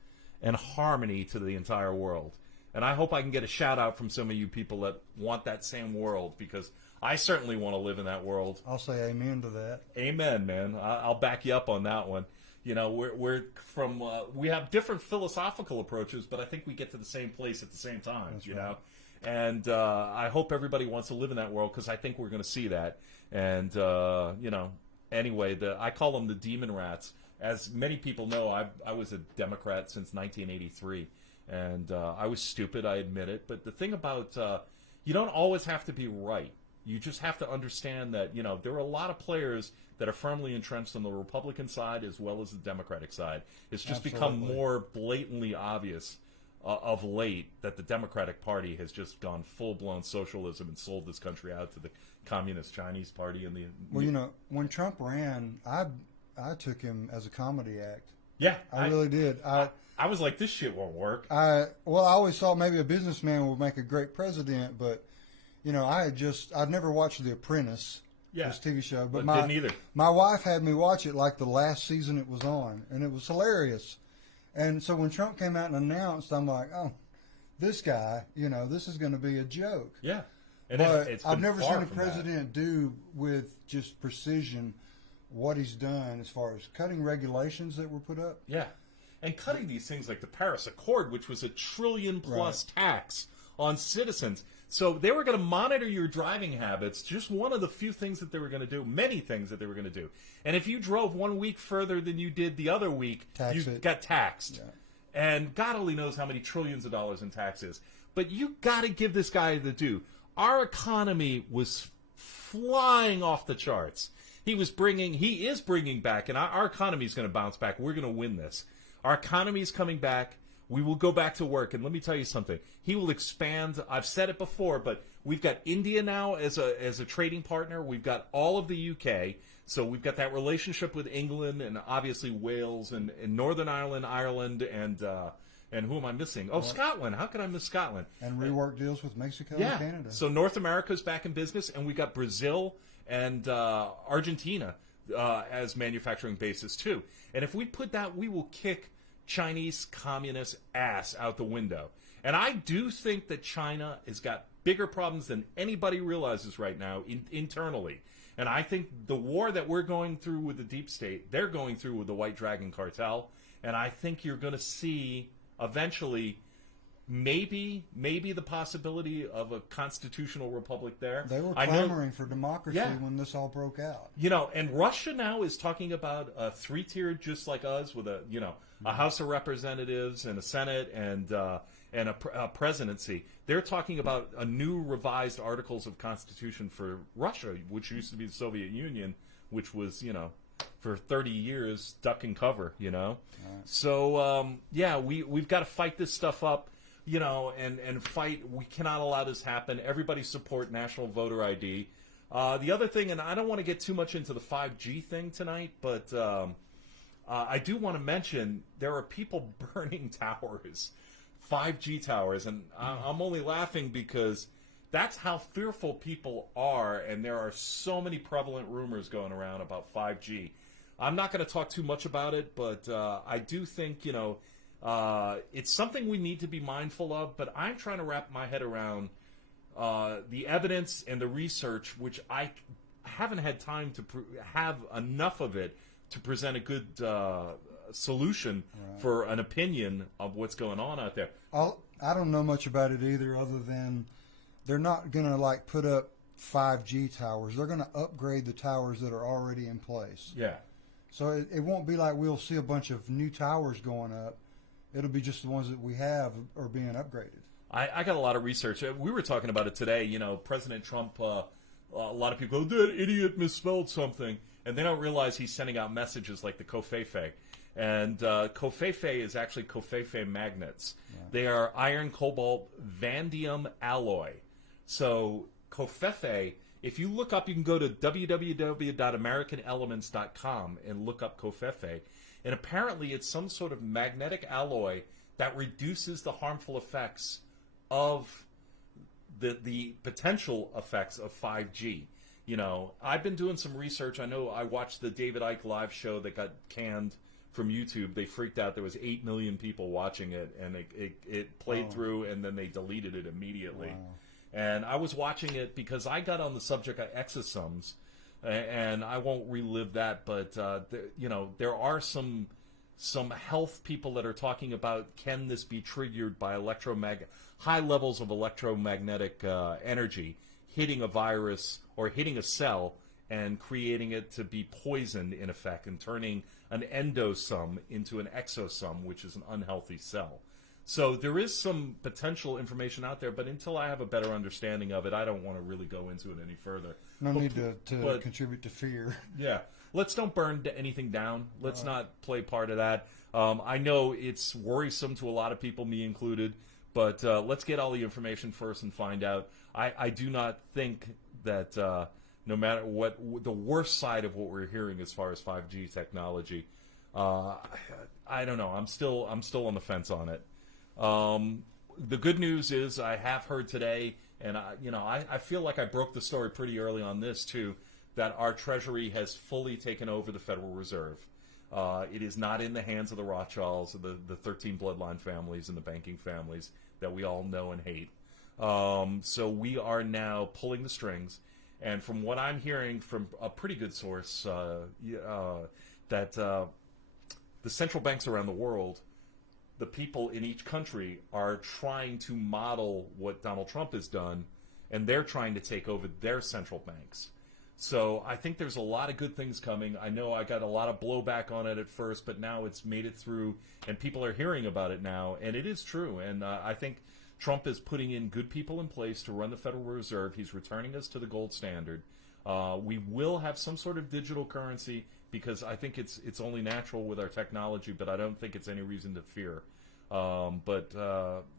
and harmony to the entire world. And I hope I can get a shout out from some of you people that want that same world, because I certainly want to live in that world. I'll say amen to that. Amen, man. I'll back you up on that one. We're from we have different philosophical approaches, but I think we get to the same place at the same time. That's right. And I hope everybody wants to live in that world, because I think we're going to see that. And anyway, I call them the demon rats. As many people know, I was a Democrat since 1983, and I was stupid, I admit it. But the thing about you don't always have to be right. You just have to understand that there are a lot of players that are firmly entrenched on the Republican side as well as the Democratic side. It's just become more blatantly obvious of late that the Democratic Party has just gone full-blown socialism and sold this country out to the Communist Chinese Party. And when Trump ran, I took him as a comedy act. Yeah, I really did. I was like, this shit won't work. I always thought maybe a businessman would make a great president, but I'd never watched The Apprentice, this TV show, but didn't either. My wife had me watch it like the last season it was on, and it was hilarious. And so when Trump came out and announced, I'm like, oh, this guy, this is going to be a joke. Yeah. And but it's I've never far seen a from president do with just precision what he's done as far as cutting regulations that were put up. Yeah. And cutting these things like the Paris Accord, which was $1 trillion plus tax on citizens. So they were going to monitor your driving habits, just one of the few things that they were going to do, many things that they were going to do. And if you drove 1 week further than you did the other week, you got taxed. Yeah. And God only knows how many trillions of dollars in taxes. But you got to give this guy the due. Our economy was flying off the charts. He is bringing back, and our economy is going to bounce back. We're going to win this. Our economy is coming back. We will go back to work. And let me tell you something. He will expand. I've said it before, but we've got India now as a trading partner. We've got all of the UK. So we've got that relationship with England and obviously Wales and Northern Ireland, and who am I missing? Oh, Scotland. How could I miss Scotland? And rework deals with Mexico and Canada. So North America's back in business, and we got Brazil and Argentina as manufacturing bases too. And if we put that, we will kick Chinese communist ass out the window. And I do think that China has got bigger problems than anybody realizes right now internally. And I think the war that we're going through with the deep state, they're going through with the White Dragon cartel. And I think you're going to see eventually maybe the possibility of a constitutional republic there. They were clamoring for democracy when this all broke out. And Russia now is talking about a three-tiered, just like us, with a House of Representatives and a Senate and a presidency. They're talking about a new revised Articles of Constitution for Russia, which used to be the Soviet Union, which was, for 30 years, duck and cover, Right. So, we've got to fight this stuff up, and fight. We cannot allow this happen. Everybody support national voter ID. The other thing, and I don't want to get too much into the 5G thing tonight, but I do want to mention there are people burning towers, 5G towers, and I'm only laughing because that's how fearful people are, and there are so many prevalent rumors going around about 5G. I'm not going to talk too much about it, but I do think, it's something we need to be mindful of, but I'm trying to wrap my head around the evidence and the research, which I haven't had time to have enough of it to present a good solution for an opinion of what's going on out there. I don't know much about it either, other than they're not going to like put up 5G towers. They're going to upgrade the towers that are already in place. Yeah. So it won't be like we'll see a bunch of new towers going up. It'll be just the ones that we have are being upgraded. I got a lot of research. We were talking about it today. President Trump, a lot of people go, that idiot misspelled something. And they don't realize he's sending out messages like the covfefe. And covfefe is actually covfefe magnets. Yeah. They are iron, cobalt, vanadium alloy. So covfefe, if you look up, you can go to www.americanelements.com and look up covfefe. And apparently it's some sort of magnetic alloy that reduces the harmful effects of the potential effects of 5G. I've been doing some research. I know I watched the David Icke live show that got canned from YouTube. They freaked out. There was 8 million people watching it, and it played through, and then they deleted it immediately. Wow. And I was watching it because I got on the subject of exosomes, and I won't relive that, but there are some health people that are talking about, can this be triggered by high levels of electromagnetic energy hitting a virus or hitting a cell and creating it to be poisoned in effect and turning an endosome into an exosome, which is an unhealthy cell. So there is some potential information out there, but until I have a better understanding of it, I don't want to really go into it any further. No need to contribute to fear. Yeah. Let's don't burn anything down. Let's not play part of that. I know it's worrisome to a lot of people, me included, but let's get all the information first and find out. I do not think that no matter what, the worst side of what we're hearing as far as 5G technology, I don't know. I'm still on the fence on it. The good news is I have heard today, and I feel like I broke the story pretty early on this too, that our Treasury has fully taken over the Federal Reserve. It is not in the hands of the Rothschilds, the 13 bloodline families and the banking families that we all know and hate. So we are now pulling the strings. And from what I'm hearing from a pretty good source, that the central banks around the world, the people in each country are trying to model what Donald Trump has done, and they're trying to take over their central banks. So I think there's a lot of good things coming. I know I got a lot of blowback on it at first, but now it's made it through, and people are hearing about it now, and it is true. And I think Trump is putting in good people in place to run the Federal Reserve. He's returning us to the gold standard. We will have some sort of digital currency because I think it's only natural with our technology, but I don't think it's any reason to fear. But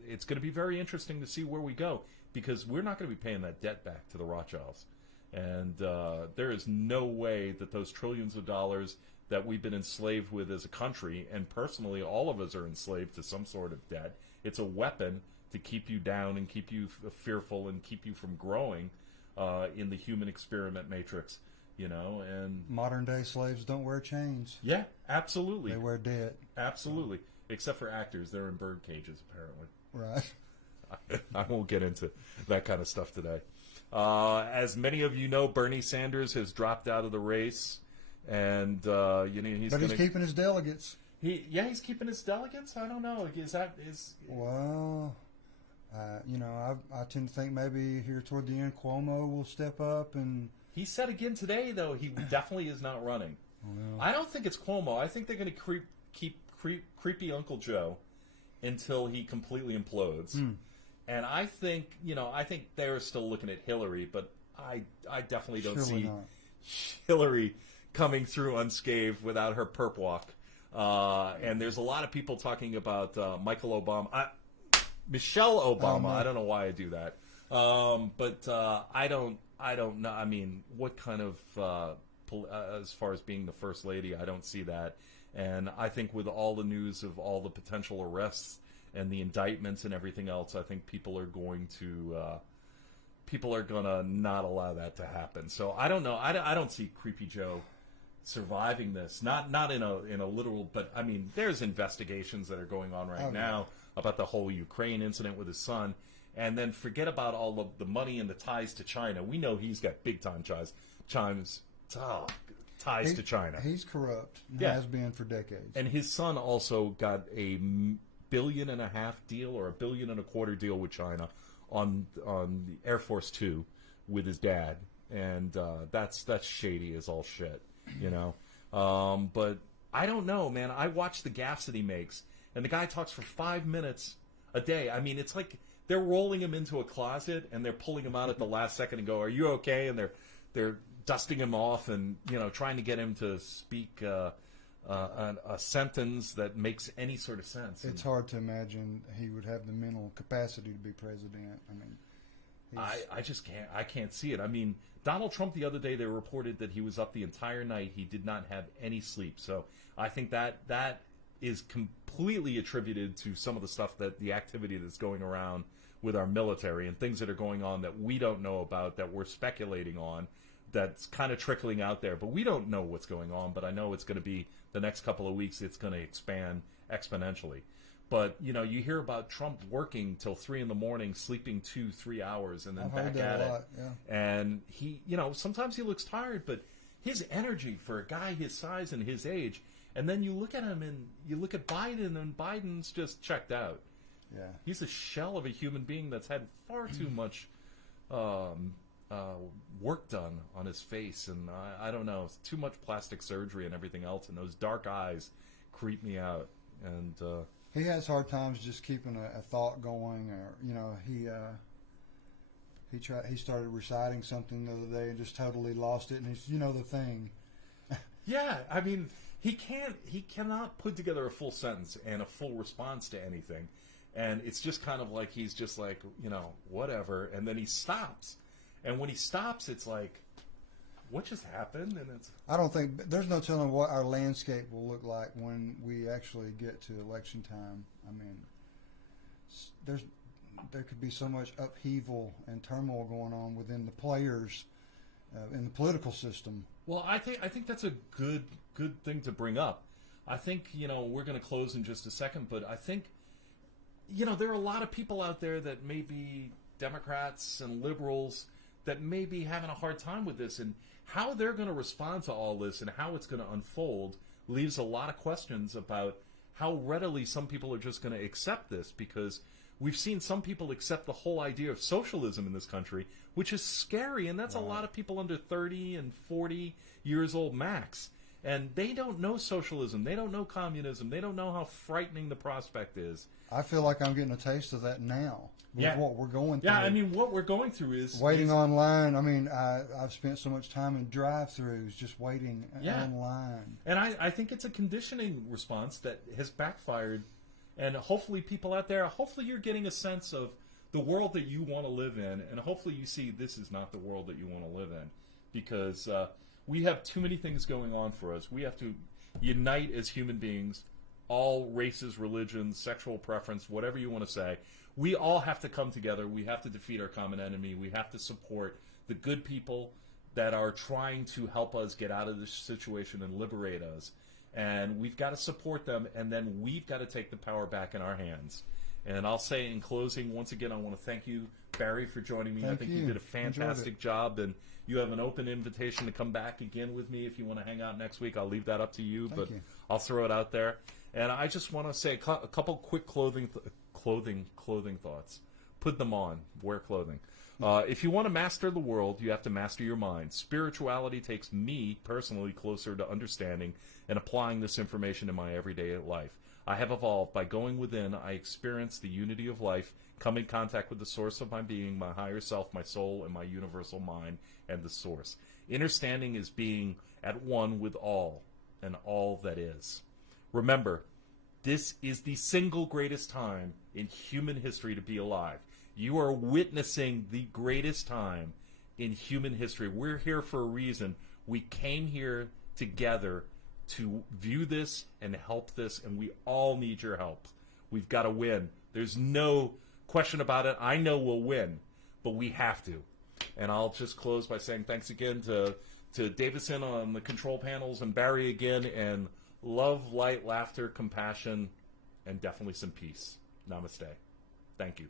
it's going to be very interesting to see where we go, because we're not going to be paying that debt back to the Rothschilds. And there is no way that those trillions of dollars that we've been enslaved with as a country, and personally all of us are enslaved to some sort of debt. It's a weapon to keep you down and keep you fearful and keep you from growing in the human experiment matrix, and modern day slaves don't wear chains. Yeah, absolutely. They wear debt. Absolutely. Except for actors. They're in bird cages, apparently. Right. I won't get into that kind of stuff today. As many of you know, Bernie Sanders has dropped out of the race, and he's keeping his delegates. He's keeping his delegates. I don't know. Well, I tend to think maybe here toward the end, Cuomo will step up, and he said again today, though, he definitely is not running. Well, I don't think it's Cuomo. I think they're going to keep creepy Uncle Joe until he completely implodes. And I think they're still looking at Hillary, but I definitely don't see Hillary coming through unscathed without her perp walk. And there's a lot of people talking about Michelle Obama. I don't know why I do that. But I don't know. I mean, what kind of as far as being the first lady, I don't see that. And I think with all the news of all the potential arrests and the indictments and everything else, I think people are going to not allow that to happen. So I don't know. I don't see Creepy Joe surviving this. Not in a literal, but I mean, there's investigations that are going on right now about the whole Ukraine incident with his son. And then forget about all of the money and the ties to China. We know he's got big time ties to China. He's corrupt. Yeah. Has been for decades. And his son also got a $1.5 billion deal or $1.25 billion deal with China on the Air Force Two with his dad, and that's shady as all shit, you know. But I don't know, man. I watch the gaffes that he makes, and the guy talks for 5 minutes a day. I mean, it's like they're rolling him into a closet and they're pulling him out at the last second and go, "Are you okay?" And they're dusting him off and, you know, trying to get him to speak a sentence that makes any sort of sense. It's hard to imagine he would have the mental capacity to be president. I mean, I just can't. I can't see it. I mean, Donald Trump the other day, they reported that he was up the entire night. He did not have any sleep. So I think that is completely attributed to some of the stuff the activity that's going around with our military and things that are going on that we don't know about, that we're speculating on, that's kind of trickling out there. But we don't know what's going on. But I know it's going to be the next couple of weeks. It's going to expand exponentially. But, you know, you hear about Trump working till 3 a.m, sleeping 2-3 hours, and then back at it. Yeah. And he, you know, sometimes he looks tired, but his energy for a guy his size and his age, and then you look at him and you look at Biden, and Biden's just checked out. Yeah. He's a shell of a human being that's had far too much work done on his face, and I don't know, it's too much plastic surgery and everything else, and those dark eyes creep me out. And he has hard times just keeping a thought going, or, you know, he started reciting something the other day and just totally lost it, and he's, you know, the thing. Yeah, I mean, he cannot put together a full sentence and a full response to anything, and it's just kind of like he's just like, you know, whatever, and then he stops, and when he stops, it's like, what just happened? And it's, I don't think there's no telling what our landscape will look like when we actually get to election time. I mean, there could be so much upheaval and turmoil going on within the players in the political system. well, I think that's a good thing to bring up. I think, you know, we're going to close in just a second, but I think, you know, there are a lot of people out there that may be Democrats and liberals that may be having a hard time with this, and how they're going to respond to all this and how it's going to unfold leaves a lot of questions about how readily some people are just going to accept this, because we've seen some people accept the whole idea of socialism in this country, which is scary, and that's a lot of people under 30 and 40 years old max. And they don't know socialism. They don't know communism. They don't know how frightening the prospect is. I feel like I'm getting a taste of that now. With Yeah. what we're going through. Yeah, I mean, what we're going through is waiting online. I mean, I've spent so much time in drive-throughs just waiting online. And I think it's a conditioning response that has backfired. And hopefully people out there, hopefully you're getting a sense of the world that you want to live in. And hopefully you see this is not the world that you want to live in. Because we have too many things going on for us. We have to unite as human beings, all races, religions, sexual preference, whatever you want to say. We all have to come together. We have to defeat our common enemy. We have to support the good people that are trying to help us get out of this situation and liberate us. And we've got to support them, and then we've got to take the power back in our hands. And I'll say in closing, once again, I want to thank you, Barry, for joining me. I think you did a fantastic job, and you have an open invitation to come back again with me if you want to hang out next week. I'll leave that up to you, but I'll throw it out there. And I just want to say a couple quick clothing thoughts. Put them on. Wear clothing. If you want to master the world, you have to master your mind. Spirituality takes me, personally, closer to understanding and applying this information in my everyday life. I have evolved. By going within, I experience the unity of life, come in contact with the source of my being, my higher self, my soul, and my universal mind, and the source. Innerstanding is being at one with all and all that is. Remember, this is the single greatest time in human history to be alive. You are witnessing the greatest time in human history. We're here for a reason. We came here together to view this and help this, and we all need your help. We've got to win. There's no question about it. I know we'll win, but we have to. And I'll just close by saying thanks again to Davison on the control panels and Barry again, and love, light, laughter, compassion, and definitely some peace. Namaste. Thank you.